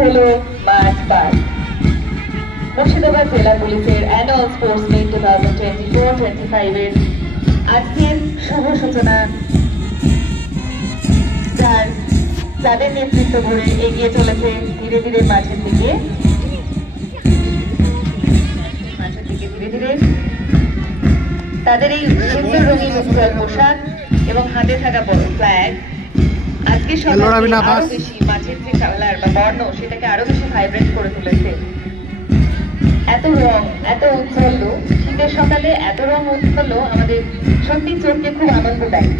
হলো March past. Murshidabad জেলা পুলিশের অ্যানুয়াল স্পোর্টস মিট 2024-25 এর আজকের শুভ সূচনা যাদের নেতৃত্ব ধরে এগিয়ে চলেছে ধীরে ধীরে মাঠের দিকে ধীরে ধীরে তাদের এই সুন্দর রঙিন উজ্জ্বল পোশাক এবং হাতে থাকা বড় ফ্ল্যাগ আজকে সকালে আরো বেশি মাঠের যে কালার বা বর্ণ সেটাকে আরো বেশি ভাইব্রেন্ট করে তুলেছে। এত রং, এত উজ্জ্বল, শীতের সকালে এত রং উজ্জ্বল আমাদের সত্যি চোখকে খুব আনন্দ দেয়।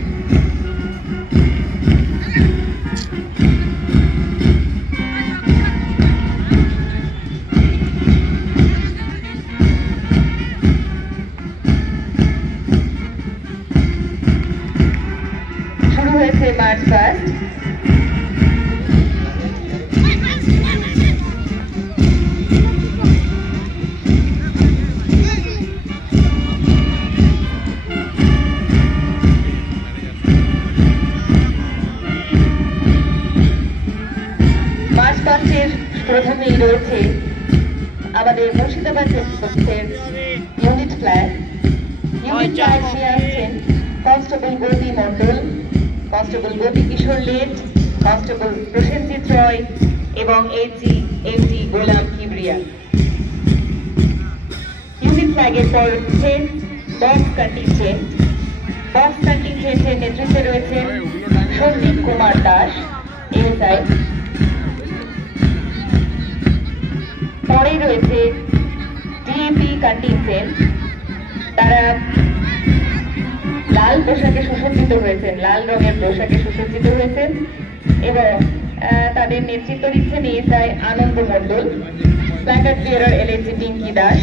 শুরু হয়েছে মার্চ পাস্ট। মার্চ পাস্টের প্রথমেই রয়েছে আমাদের মুর্শিদাবাদ পুলিশের ইউনিট ফ্ল্যাগ। ইউনিট ফ্ল্যাগ নিয়ে আসছেন কনস্টেবল গৌতী মণ্ডল, কনস্টেবল গৌতী কিশোর লেট, কনস্টেবল প্রসেনজিৎ রয় এবং এমজি গোলাম কিবরিয়া। ইউনিট ফ্ল্যাগের পর রয়েছে বক্স কন্টিনজেন্ট। বক্স কন্টিনজেন্টের নেতৃত্বে রয়েছেন সন্দীপ কুমার দাস এএসআই। পরে রয়েছে ডিএপি কন্টিনজেন্ট, তারা লাল পোশাকে সুসজ্জিত হয়েছেন, লাল রঙের পোশাকে সুসজ্জিত হয়েছেন এবং তাদের নেতৃত্ব দিচ্ছেন ASI Anand Mondal, placard bearer LSG Pinki Das.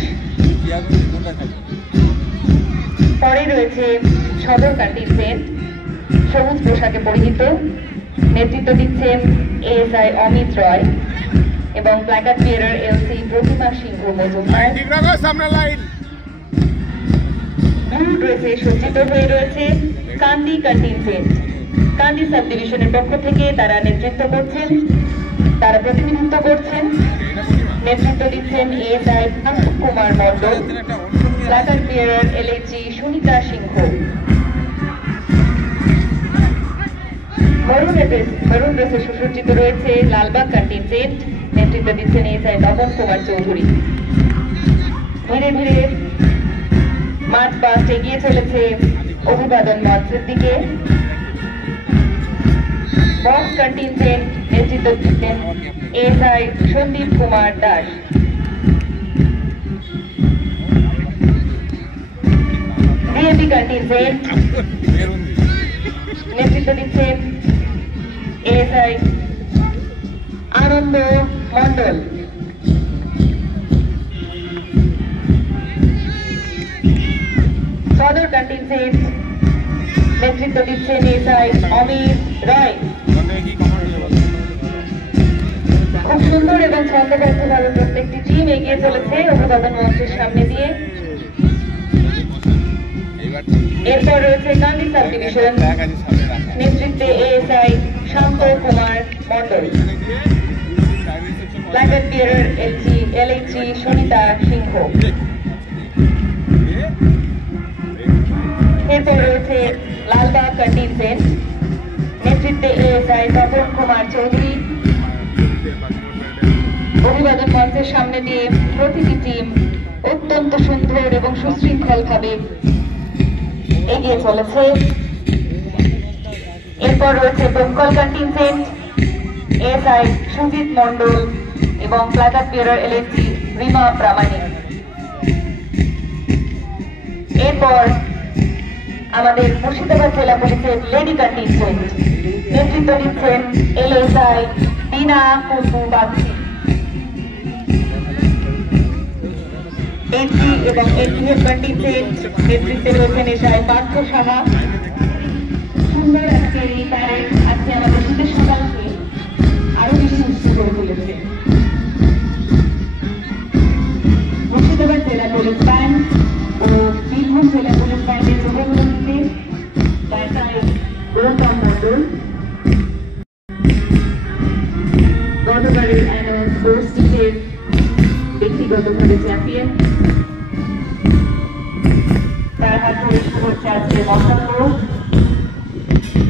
পরে রয়েছে সদর কন্টিনজেন্ট, সবুজ পোশাকে পরিহিত, নেতৃত্ব দিচ্ছেন এএসআই অমিত রয় এবং প্ল্যাকার্ড বিয়ারার এলসি প্রতিমা সিংহ মজুমদার। ব্লু ড্রেসে সজ্জিত হয়ে রয়েছে কান্দি কন্টিনজেন্ট। কান্দি সাব ডিভিশনের পক্ষ থেকে তারা নেতৃত্ব করছেন, তারা প্রতিনিধিত্ব করছেন, নেতৃত্ব দিচ্ছেন ASI Kumar Mondal, placard bearer LSG Sunita সিংহ। মেরুন ড্রেসে সুসজ্জিত রয়েছে লালবাগ কন্টিনজেন্ট, নেতৃত্ব দিচ্ছেন এএসআই নবন কুমার চৌধুরী। ধীরে ধীরে মার্চ পাস্ট এগিয়ে চলেছে অভিবাদন মঞ্চের দিকে। বক্স কন্টিনজেন্ট নেতৃত্ব দিচ্ছেন ASI Sandeep Kumar Das. DAP contingent নেতৃত্ব দিচ্ছেন এএসআই আনন্দ মণ্ডল। সদর কন্টিনজেন্ট নেতৃত্ব দিচ্ছেন এএসআই অমিত রায়। খুব সুন্দর এবং ছন্দবদ্ধভাবে প্রত্যেকটি টিম এগিয়ে চলেছে অভিবাদন মঞ্চের সামনে দিয়ে। এরপর রয়েছে কান্দি সাব ডিভিশন, নেতৃত্বে এএসআই শান্ত কুমার মণ্ডল, প্ল্যাকার্ড বিয়ারার এলএইচজি সুনিতা সিংহ। এরপর রয়েছে লালবাগ কন্টিনজেন্ট, নেতৃত্বে এএসআই তপন কুমার চৌধুরী। অভিবাদন মঞ্চের সামনে দিয়ে প্রতিটি টিম অত্যন্ত সুন্দর এবং সুশৃঙ্খল ভাবে এগিয়ে চলেছে। এরপর রয়েছে দমকল কন্টিনজেন্ট, এএসআই সুজিত মণ্ডল এবং প্ল্যাকার্ড বিয়ারার এলএসজি রিমা প্রামাণিক। এরপর আমাদের মুর্শিদাবাদ জেলা পুলিশের লেডি কন্টিনজেন্ট, নেতৃত্ব দিচ্ছেন এএসআই বিনা কুন্ডু বাগচি। এনসি এবং এনটিএফ কন্টিনজেন্ট নেতৃত্বে রয়েছেন এএসআই পার্থ সাহা। সুন্দর আজকের এই প্যারেড আজকে আমাদের শীতের সকালকে আরো বেশি উৎসব করে তুলেছে। মুর্শিদাবাদ জেলা পুলিশ ব্যান্ড ও বীরভূম জেলা পুলিশ ব্যান্ডের যুবকদের গৌতম মণ্ডল গতবারের আন্তরিক শুভেচ্ছা আজকে মশালপুর।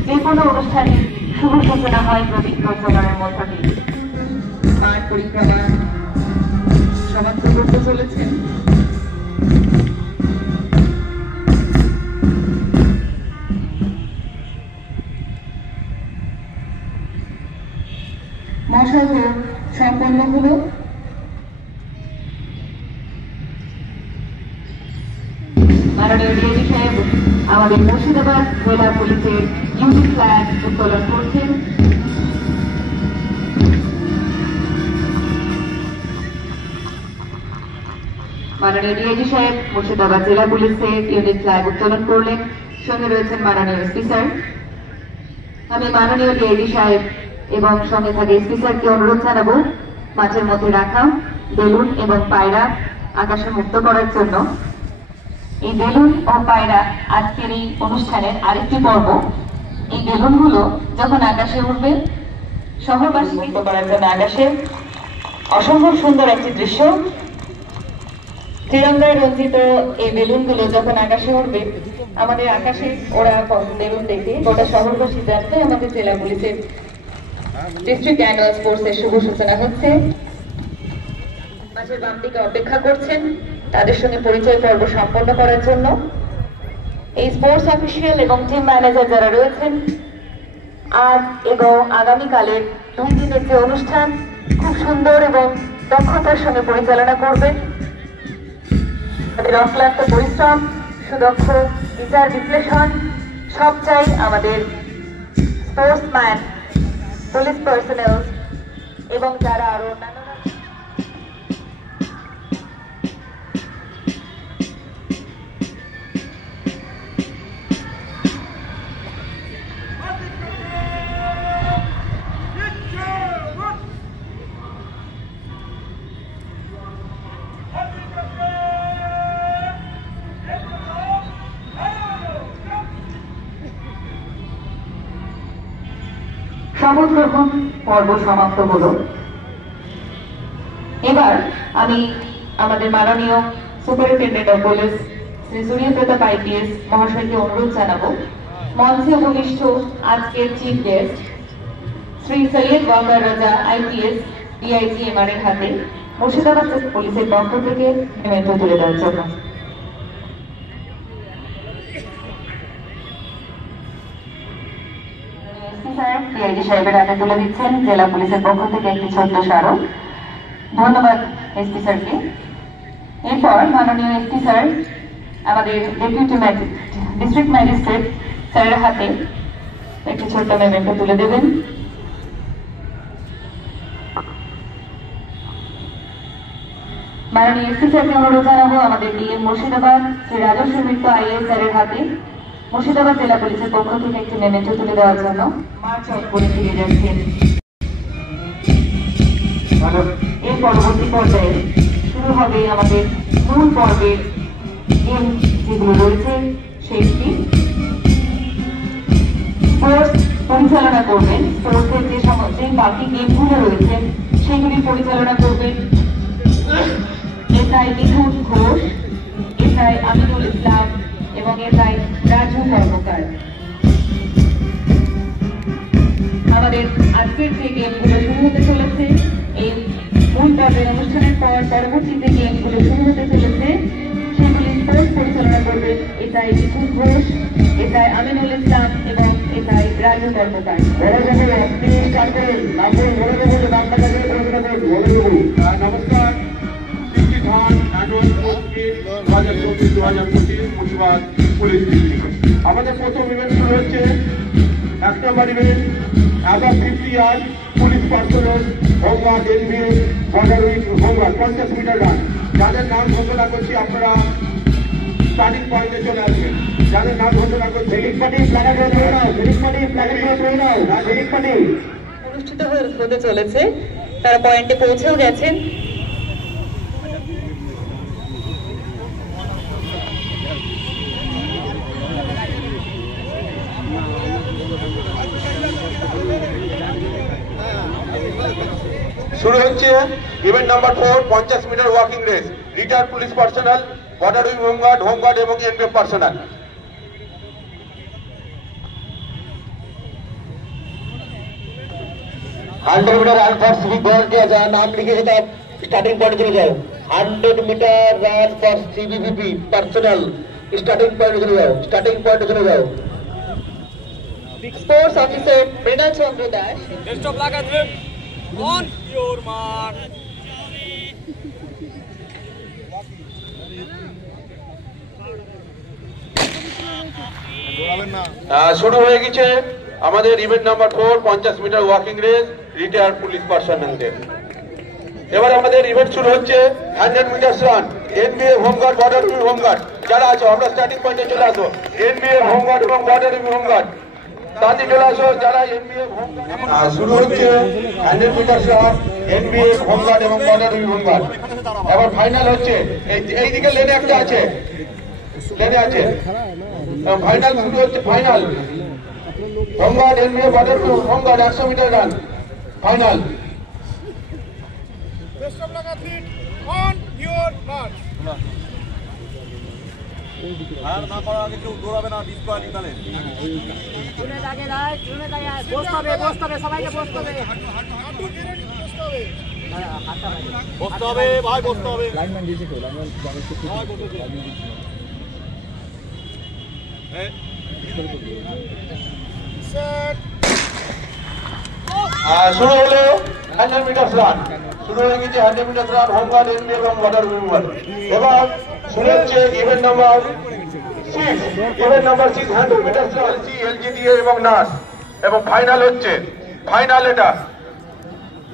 যে কোনো অনুষ্ঠানে শুভ সূচনা হয় প্রতীক প্রচলনের মধ্য দিয়ে। পাঠ পরিক্রমা সমাপ্ত করতে চলেছেন। মশালপুর সম্পন্ন হলো। মাননীয় ডিআইজি সাহেব আমাদের মুর্শিদাবাদ জেলা পুলিশের ইউনিট ফ্ল্যাগ উত্তোলন করছেন। মাননীয় ডিআইজি সাহেব মুর্শিদাবাদ জেলা পুলিশের ইউনিট ফ্ল্যাগ উত্তোলন করলেন। সঙ্গে রয়েছেন মাননীয় এসপি স্যার। আমি মাননীয় ডিআইজি সাহেব এবং সঙ্গে থাকে এসপি স্যারকে অনুরোধ জানাবো মাঠের মধ্যে রাখা বেলুন এবং পায়রা আকাশে মুক্ত করার জন্য। এই বেলুন ও পায়রা আজকের এই অনুষ্ঠানের আরেকটি পর্ব। এই বেলুনগুলো যখন আকাশে উঠবে শহরবাসী মুক্ত করার জন্য আকাশে অসম্ভব সুন্দর একটি দৃশ্য। ত্রিরঙ্গায় রঞ্জিত এই বেলুনগুলো যখন আকাশে উঠবে আমাদের আকাশে ওরা বেলুন দেখে গোটা শহরবাসী জানতে আমাদের জেলা পুলিশের ডিস্ট্রিক্ট অ্যানুয়াল স্পোর্টসের শুভ সূচনা হচ্ছে। মাঝের বাম দিকে অপেক্ষা করছেন তাদের সঙ্গে পরিচয় পর্ব সম্পন্ন করার জন্য। এই স্পোর্টস অফিসিয়াল এবং টিম ম্যানেজার যারা রয়েছেন আজ এবং আগামীকালের 2 দিনের যে অনুষ্ঠান খুব সুন্দর এবং দক্ষতার সঙ্গে পরিচালনা করবেন। তাদের অক্লান্ত পরিশ্রম, সুদক্ষ বিচার বিশ্লেষণ সব চাই আমাদের স্পোর্টসম্যান, পুলিশ পার্সোনেল এবং যারা আরো অন্যান্য শপথ গ্রহণ পর্ব সমাপ্ত হল। এবার আমি আমাদের মাননীয় superintendent of police Shri Surya Pratap IPS মহাশয়কে অনুরোধ জানাবো মঞ্চে উপবিষ্ট আজকের চিফ গেস্ট শ্রী সৈয়দ ওয়াকার রাজা আইপিএস ডিআইজি এমআর এর হাতে মুর্শিদাবাদ পুলিশের পক্ষ থেকে মেমেন্টো তুলে দেওয়ার জন্য। ডিআইজি সাহেবের হাতে তুলে দিচ্ছেন জেলা পুলিশের পক্ষ থেকে একটি ছোট্ট স্মারক। ধন্যবাদ এসপি স্যারকে। এরপর মাননীয় এসপি স্যার আমাদের ডেপুটি ডিস্ট্রিক্ট ম্যাজিস্ট্রেট স্যারের হাতে একটি ছোট্ট মেমেন্টো তুলে দেবেন। মাননীয় এসপি স্যারকে অনুরোধ জানাবো আমাদের ডিএম মুর্শিদাবাদ শ্রী রাজস্ব মিত্র আইএএস স্যারের হাতে মুর্শিদাবাদ জেলা পুলিশের পক্ষ থেকে একটি মেমেন্টো তুলে দেওয়ার জন্য মার্চ অফ করে ফিরে যাচ্ছেন। এর পরবর্তী পর্যায়ে শুরু হবে আমাদের মূল পর্বের গেম যেগুলো রয়েছে সেটি স্পোর্টস পরিচালনা করবেন। স্পোর্টসের যে বাকি গেমগুলো রয়েছে সেগুলি পরিচালনা করবেন এসআই মিঠুন ঘোষ, এসআই আমিনুল ইসলাম এবং এসআই রাজু কর্মকার। আমাদের আজকের যে গেমগুলো শুরু হতে চলেছে এই মূল পর্বের অনুষ্ঠানের পর পরবর্তী যে গেমগুলো শুরু হতে চলেছে সেগুলি স্পোর্টস পরিচালনা করবেন এসআই মিঠুন ঘোষ, এসআই আমিনুল ইসলাম এবং এসআই রাজু কর্মকার। নমস্কার, পুলিশ আমাদের প্রথম ইভেন্ট শুরু হচ্ছে। 1 নম্বর event above 50 years police personnel home guard NVA border with home guard 50 metre run. যাদের নাম ঘোষণা করছি আপনারা স্টার্টিং পয়েন্টে চলে আসবেন। যাদের নাম ঘোষণা করছি অনুষ্ঠিত হতে চলেছে, তারা পয়েন্টে পৌঁছেও গেছেন। শুরু হচ্ছে event number 4 50 metre walking race. Retired police personnel border wing home guard এবং NBF personnel. Hundred metre run for civic गोल किया जाए, नाम लिखे तब स्टार्टिंग पॉइंट चले जाओ। 100 metre run for CBVP personnel starting point चले जाओ, स्टार्टिंग पॉइंट चले जाओ। Sports officer Mrinal Chandra Dash. Best of luck, Adrim. On your mark. শুরু হয়ে গেছে আমাদের event number 4 50 metre walking race retired police পার্সোনালদের। এবার আমাদের ইভেন্ট শুরু হচ্ছে 100 metre run NBA home guard border wing home guard. যারা আছো আমরা স্টার্টিং পয়েন্টে চলে আসো। এনবিএ হোমগার্ড এবং বর্ডার উইং হোমগার্ড তাতে চলে আসো। যারা এনবিএ হোমগার্ড শুরু হচ্ছে 100 মিটার রান এনবিএ হোমগার্ড এবং বর্ডার উইং হোমগার্ড। এবার ফাইনাল হচ্ছে এইদিকে লেনে একটা আছে, লেনে আছে ফাইনাল শুরু হচ্ছে। Final home guard NBA border wing home guard 100 metre run final. Best of luck, athlete. On your mark. আর না করার আগে কেউ দৌড়াবে না, ডিসকোয়ালি তাহলে। শুনে থাকে রাইট, শুনে থাকে বসতে হবে সবাইকে বসতে হবে। হাঁটু গেড়ে নিতে বসতে হবে। বসতে হবে ভাই, বসতে হবে। লাইনম্যান দিয়েছে তো, লাইনম্যান সবাই বসতে হবে। সেট শুরু হলো 100 মিটার রান। শুরু হয়ে গেছে 100 মিটার রান হোমগার্ড এনবিএ এবং বর্ডার উইং হোমগার্ড। এবার শুরু হচ্ছে ইভেন্ট নাম্বার 6 100 মিটার রান এলজিডিএ এবং নাস এবং ফাইনাল হচ্ছে। ফাইনাল এটা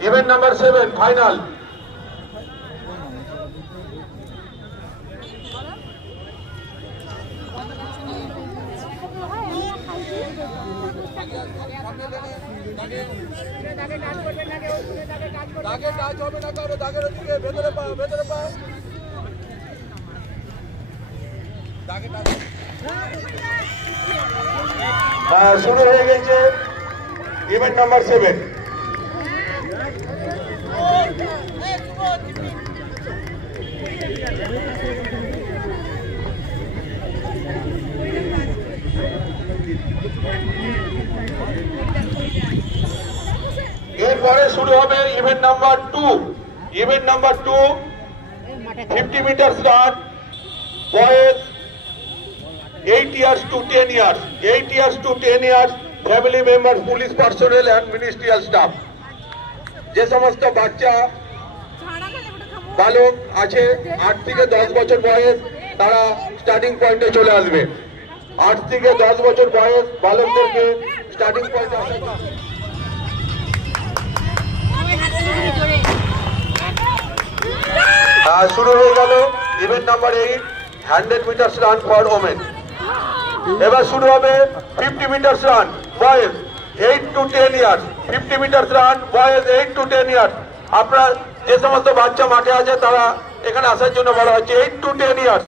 ইভেন্ট নাম্বার 7 ফাইনাল। দাগে কাজ হবে না, কারো দাগের দিকে ভেতরে পাও, ভেতরে পাও। দাগে টাচ শুরু হয়ে গেছে ইভেন্ট নাম্বার 7। এরপরে শুরু হবে event number 2। Event number 2 50 metre run boys 8 years to 10 years, 8 years to 10 years, family members, police personnel and ministerial staff। যে সমস্ত বাচ্চা বালক আছে 8 থেকে 10 বছর বয়স তারা স্টার্টিং পয়েন্টে চলে আসবে। 8 থেকে 10 বছর বয়স বালকদেরকে স্টার্টিং পয়েন্টে আসা শুরু হয়ে গেল event number 8 100 metre run for women. এবার শুরু হবে 50 metre run boys 8 to 10 years. 50 metre run boys 8 to 10 years. আপনার যে সমস্ত বাচ্চা মাঠে আছে তারা এখানে আসার জন্য বলা হচ্ছে 8 to 10 ইয়ার্স।